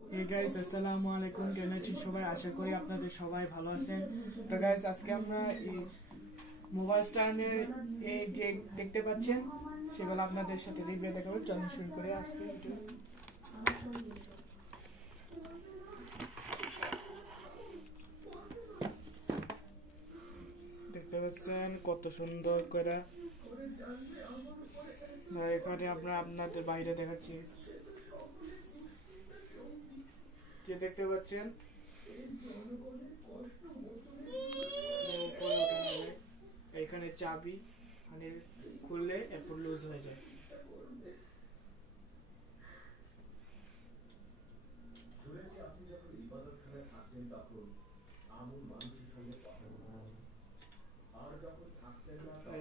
Hey guys, আসসালামু আলাইকুম। কেমন আছেন সবাই? আশা করি আপনাদের সবাই ভালো আছেন। তো গাইস, আজকে আমরা এই মোবাইল স্ট্যান্ডের এই যে দেখতে পাচ্ছেন সেগুলো আপনাদের সাথে রিভিউ দেখাবো। চলুন শুরু করে আজকে ভিডিও। দেখতে পাচ্ছেন কত সুন্দর করে। এখানে আমরা আপনাদের বাইরে দেখাচ্ছি, যে দেখতে পাচ্ছেন এখানে চাবি মানে খুললে এরপর লুজ হয়ে যায়।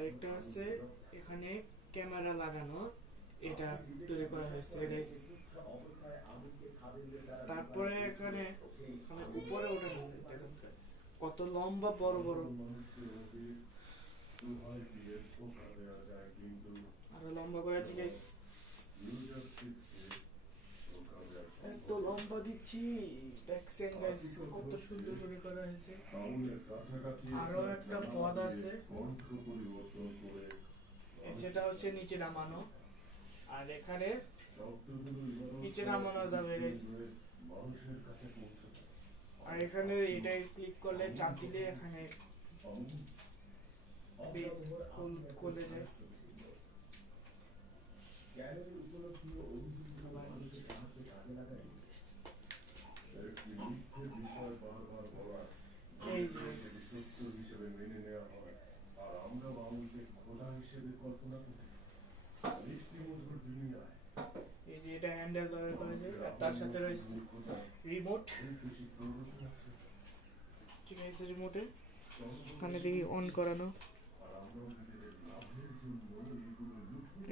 একটা আছে এখানে ক্যামেরা লাগানো, এটা তৈরি করা হয়েছে। তারপরে এখানে উপরে ওঠানো কত লম্বা বড় বড়, আরো লম্বা করে আছে গাইস। এত লম্বা দিচ্ছি, দেখছেন গাইস কত সুন্দর করে করা হয়েছে। আরো একটা পদ আছে, সেটা হচ্ছে নিচে নামানো, আর এখানে নিচে নামানো যাবে গাইস। আর এখানে এটাই ক্লিক করলে চাপ দিলে এখানে খুলে যায়। এটা হ্যান্ডেল ধরে করা যায়, আর তার সাথে রয়েছে রিমোট। ঠিক আছে, রিমোটে এখানে দেখি অন করানো,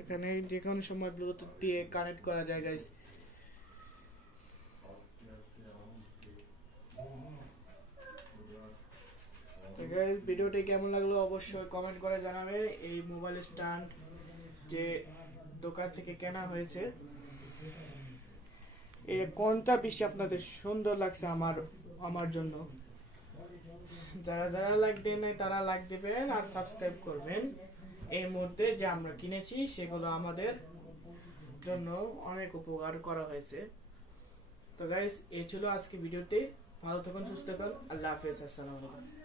এখানে যে কোনো সময় ব্লুটুথ দিয়ে কানেক্ট করা যায় গাইস। ভিডিওটি কেমন লাগলো অবশ্যই কমেন্ট করে জানাবে। এই মোবাইল স্ট্যান্ড যে দোকান থেকে কেনা হয়েছে, এই কোনটা বেশি আপনাদের সুন্দর লাগছে আমার জন্য? যারা লাইক দেন নাই তারা লাইক দিবেন আর সাবস্ক্রাইব করবেন। এর মধ্যে যে আমরা কিনেছি সেগুলো আমাদের জন্য অনেক উপকার করা হয়েছে। তো গাইস, এই ছিল আজকে ভিডিওতে। ভালো থাকুন, সুস্থ থাকুন, আল্লাহ হাফেজ, আসসালামু আলাইকুম।